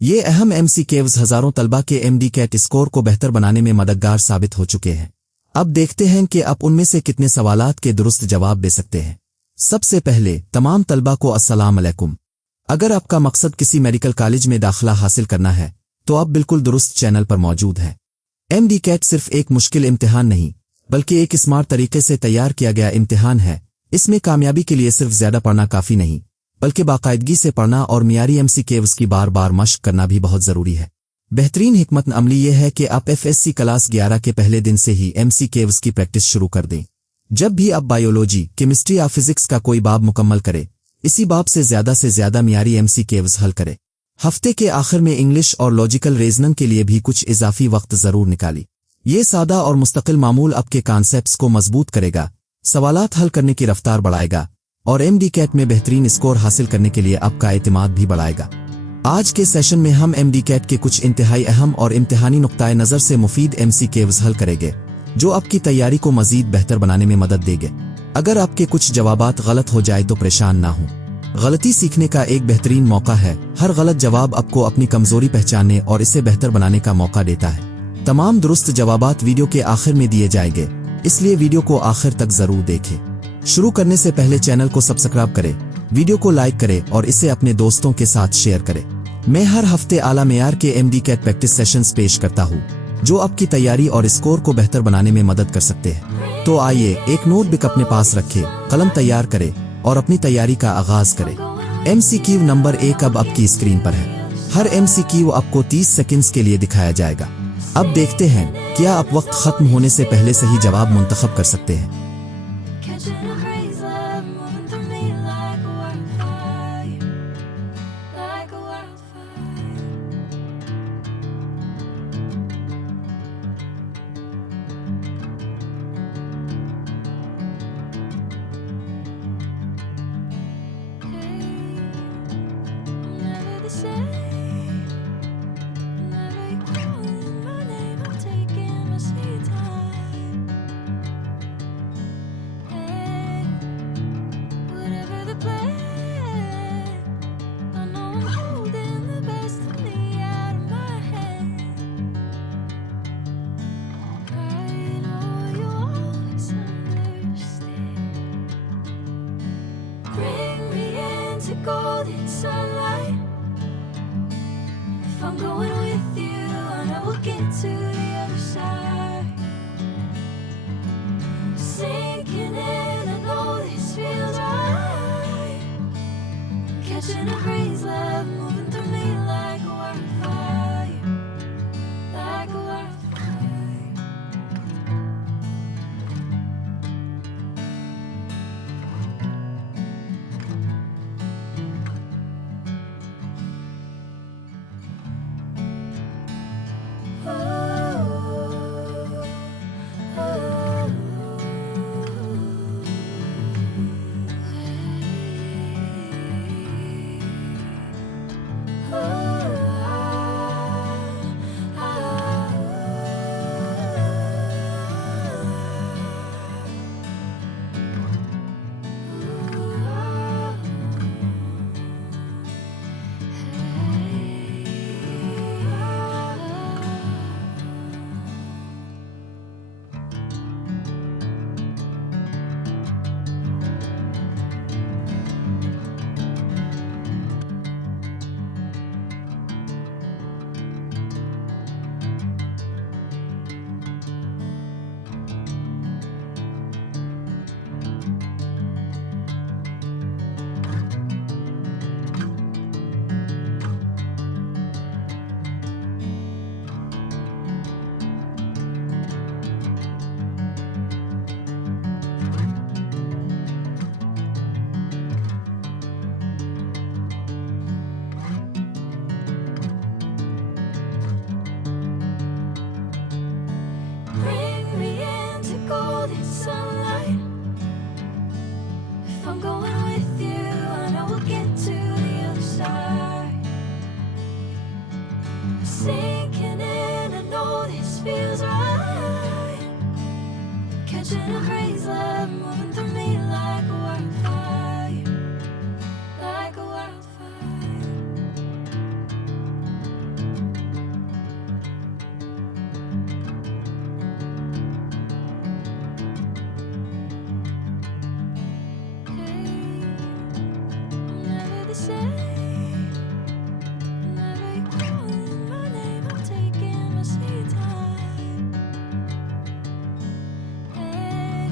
ये अहम MCQs हजारों तलबा के MDCAT स्कोर को बेहतर बनाने में मददगार साबित हो चुके हैं। अब देखते हैं कि आप उनमें से कितने सवालात के दुरुस्त जवाब दे सकते हैं। सबसे पहले तमाम तलबा को अस्सलाम अलैकुम। अगर आपका मकसद किसी मेडिकल कॉलेज में दाखिला हासिल करना है तो आप बिल्कुल दुरुस्त चैनल पर मौजूद हैं। MDCAT सिर्फ एक मुश्किल इम्तिहान नहीं बल्कि एक स्मार्ट तरीके से तैयार किया गया इम्तिहान है। इसमें कामयाबी के लिए सिर्फ ज्यादा पढ़ना काफी नहीं बल्कि बाकायदगी से पढ़ना और मियारी MCQs की बार बार मश्क करना भी बहुत जरूरी है। बेहतरीन हिकमत अमली ये है कि आप FSC क्लास 11 के पहले दिन से ही MCQs की प्रैक्टिस शुरू कर दें। जब भी आप बायोलॉजी, केमिस्ट्री या फिजिक्स का कोई बाब मुकम्मल करें, इसी बाब से ज्यादा मियारी MCQs हल करें। हफ्ते के आखिर में इंग्लिश और लॉजिकल रीजनिंग के लिए भी कुछ इजाफी वक्त जरूर निकाली। ये सादा और मुस्तकिल मामूल आपके कॉन्सेप्ट्स को मजबूत करेगा, सवालात हल करने की रफ्तार बढ़ाएगा और MDCAT में बेहतरीन स्कोर हासिल करने के लिए आपका एतमाद भी बढ़ाएगा। आज के सेशन में हम MDCAT के कुछ इंतहाई अहम और इम्तिहानी नुक्ताए नज़र से मुफीद MCQs हल करेंगे जो आपकी तैयारी को मजीद बेहतर बनाने में मदद देंगे। अगर आपके कुछ जवाबात गलत हो जाए तो परेशान ना हो। गलती सीखने का एक बेहतरीन मौका है। हर गलत जवाब आपको अपनी कमजोरी पहचानने और इसे बेहतर बनाने का मौका देता है। तमाम दुरुस्त जवाबात वीडियो के आखिर में दिए जाएंगे, इसलिए वीडियो को आखिर तक जरूर देखें। शुरू करने से पहले चैनल को सब्सक्राइब करें, वीडियो को लाइक करें और इसे अपने दोस्तों के साथ शेयर करें। मैं हर हफ्ते आला मेयार के MDCAT प्रैक्टिस सेशंस पेश करता हूँ जो आपकी तैयारी और स्कोर को बेहतर बनाने में मदद कर सकते हैं। तो आइए एक नोटबुक अपने पास रखें, कलम तैयार करें और अपनी तैयारी का आगाज करें। MCQ नंबर 1 अब आपकी स्क्रीन पर है। हर MCQ आपको 30 सेकंड्स के लिए दिखाया जाएगा। अब देखते हैं क्या आप वक्त खत्म होने से पहले सही जवाब मुंतखब कर सकते हैं। Golden sunlight. If I'm going with you, I know we'll get to the other side. Sinking in, I know this feels right. Catching a breeze, love moving through me like a wildfire, like a wildfire. Catching a breeze, love moving through me like a wildfire, like a wildfire. say. Whenever you're calling my name, I'm taking my sweet time. Hey,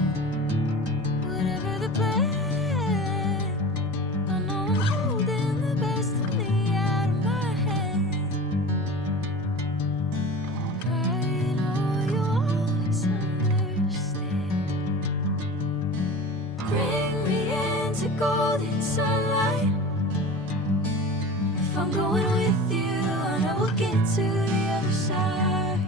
whatever the plan, I know I'm holding the best of me out of my hand. I know you always understand. Bring me into golden sunlight. If I'm going with you, I know we'll get to the other side.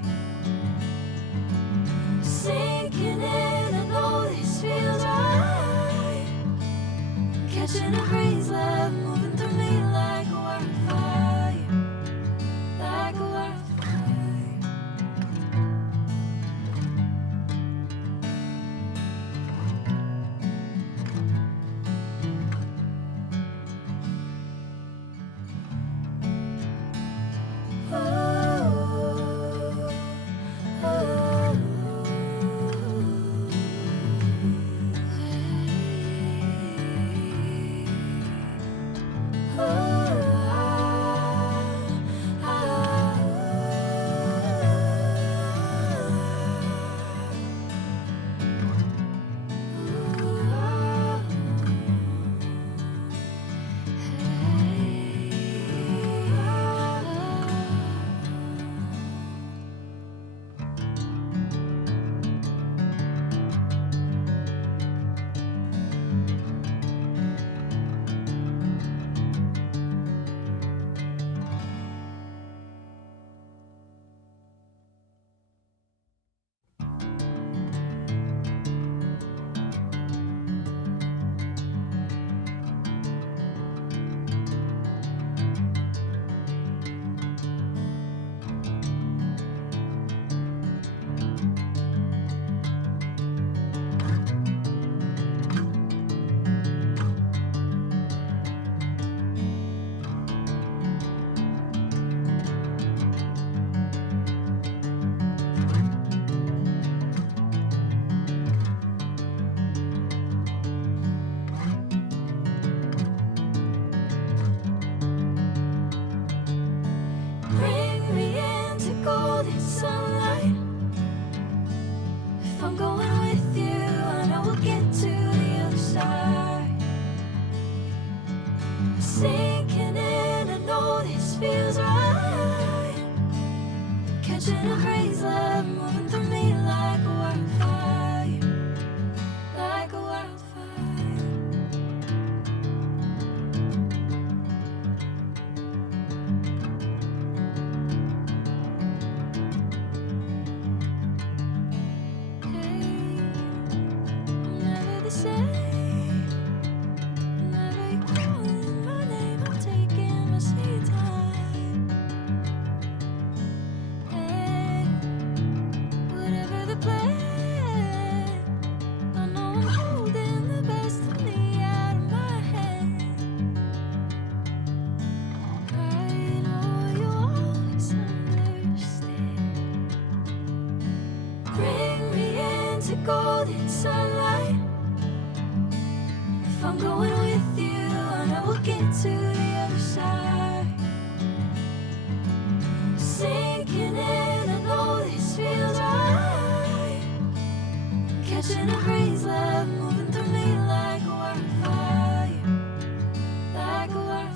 Sinking in, I know this feels right. Catching a breeze, love moving through me like a wildfire, like a wildfire. Bring me into golden sunlight. If I'm going with you, I know we'll get to the other side. Sinking in, I know this feels right. Catching a breeze, love moving through me like a wildfire, like a wildfire. Never the same. Whenever you're calling my name, I'm taking my sweet time. Hey, whatever the plan, I know I'm holding the best of me out of my hand. I know you always understand. Bring me into golden sunlight. If I'm going with you, I know we'll get to the other side. Sinking in, I know this feels right. Catching a breeze, love moving through me like a wildfire, like a wildfire.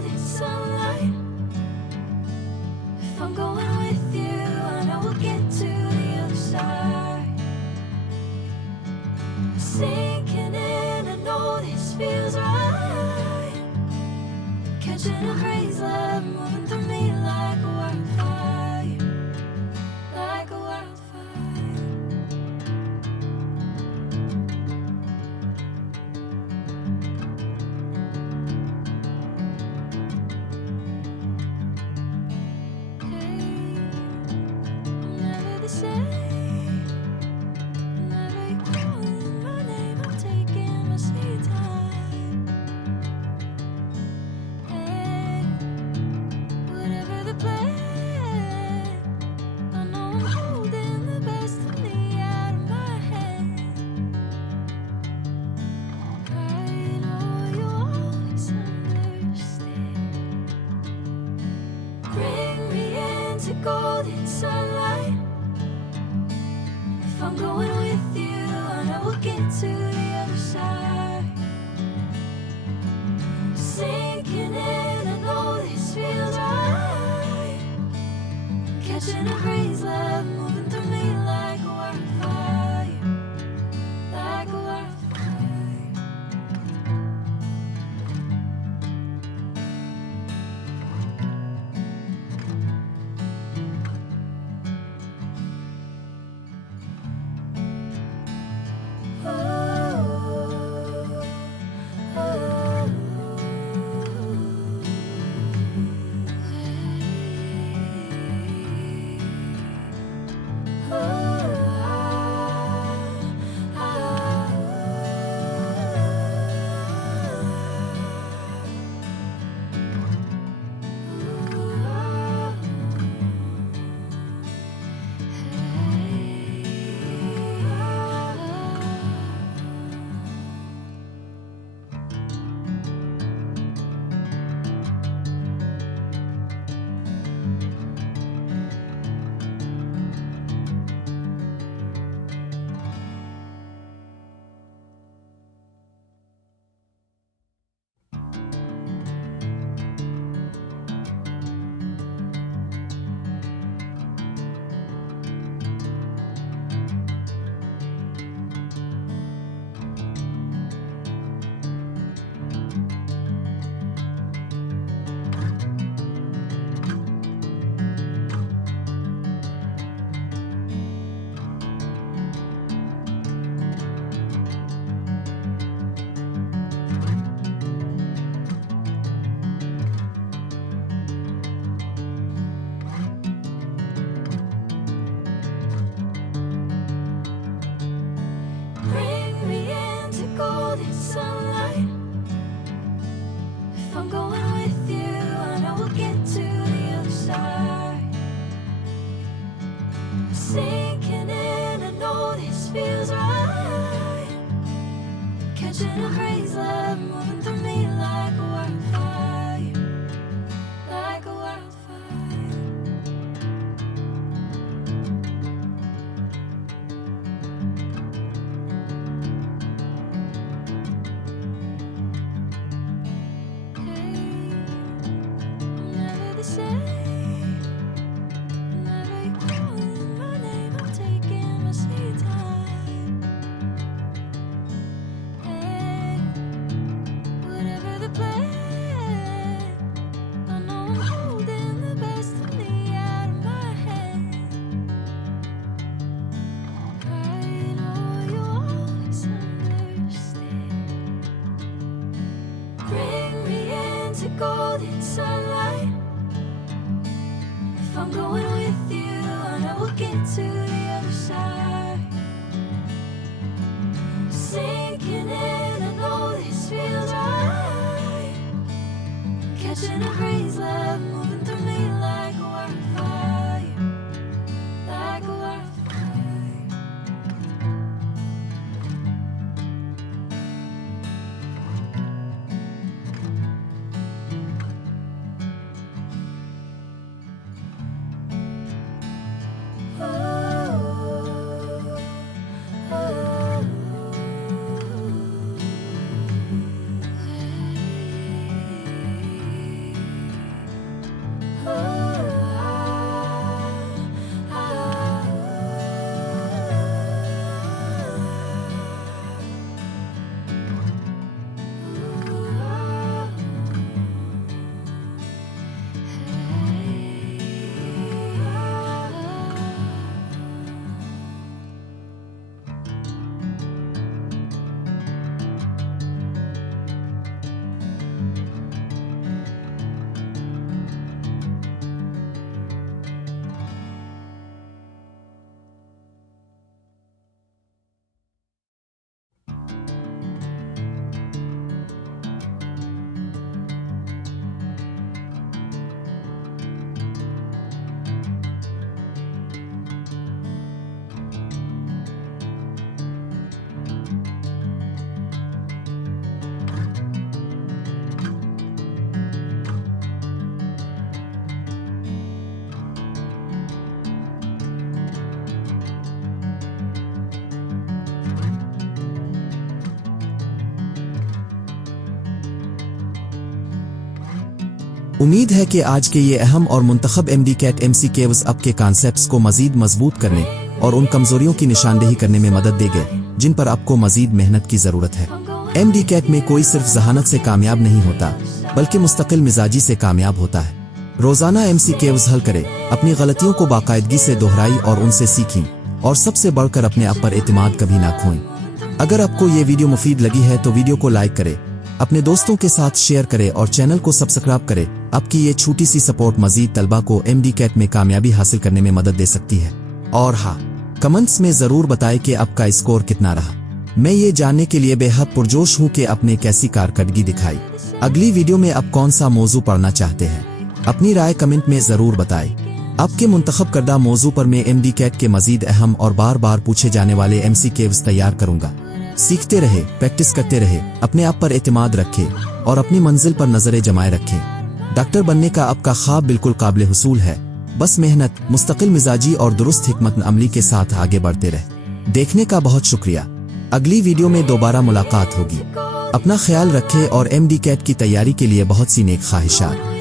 golden sunlight. If I'm going with you, I know we'll get to the other side. Sinking in, I know this feels right. Catching a crazy love moving through me like a wildfire, like a wildfire. Golden sunlight. If I'm going with you, I know we'll get to the other side. Sinking in, I know this feels right. Catching a crazy love moving through me like a wildfire, like a wildfire. Catching a crazy love moving through me like a wildfire, like a wildfire. Hey, I'm never the same. Whenever you're calling my name, I'm taking my sweet time. Golden sunlight. If I'm going with you, I know we'll get to the other side. Sinking in, I know this feels right. Catching a crazy love moving through me like a wildfire, like a wildfire. उम्मीद है कि आज के ये अहम और मुंतखब MDCAT MCQs आपके कॉन्सेप्ट्स को मजीद मजबूत करने और उन कमजोरियों की निशानदेही करने में मदद देंगे जिन पर आपको मजीद मेहनत की जरूरत है। MDCAT में कोई सिर्फ जहानत से कामयाब नहीं होता बल्कि मुस्तकिल मिजाजी से कामयाब होता है। रोजाना MCQs हल करें, अपनी गलतियों को बाकायदगी से दोहराई और उनसे सीखें, और सबसे बढ़कर अपने आप पर एतमाद कभी ना खोएं। अगर आपको ये वीडियो मुफीद लगी है तो वीडियो को लाइक करें, अपने दोस्तों के साथ शेयर करें और चैनल को सब्सक्राइब करें। आपकी ये छोटी सी सपोर्ट मजीद तलबा को MDCAT में कामयाबी हासिल करने में मदद दे सकती है। और हाँ, कमेंट्स में जरूर बताएं कि आपका स्कोर कितना रहा। मैं ये जानने के लिए बेहद पुरजोश हूँ कि आपने कैसी कारकर्दगी दिखाई। अगली वीडियो में आप कौन सा मौजू पढ़ना चाहते हैं, अपनी राय कमेंट में जरूर बताएं। आपके मुंतखब करदा मौजू पर मैं MDCAT के मजीद अहम और बार बार पूछे जाने वाले MCQs तैयार करूंगा। सीखते रहे, प्रैक्टिस करते रहे, अपने आप पर एतमाद रखें और अपनी मंजिल पर नजरें जमाए रखें। डॉक्टर बनने का आपका ख्वाब बिल्कुल काबिल हुसूल है। बस मेहनत, मुस्तकिल मिजाजी और दुरुस्त हिकमत अमली के साथ आगे बढ़ते रहे। देखने का बहुत शुक्रिया। अगली वीडियो में दोबारा मुलाकात होगी। अपना ख्याल रखें और MDCAT की तैयारी के लिए बहुत सी नेक ख्वाहिशात।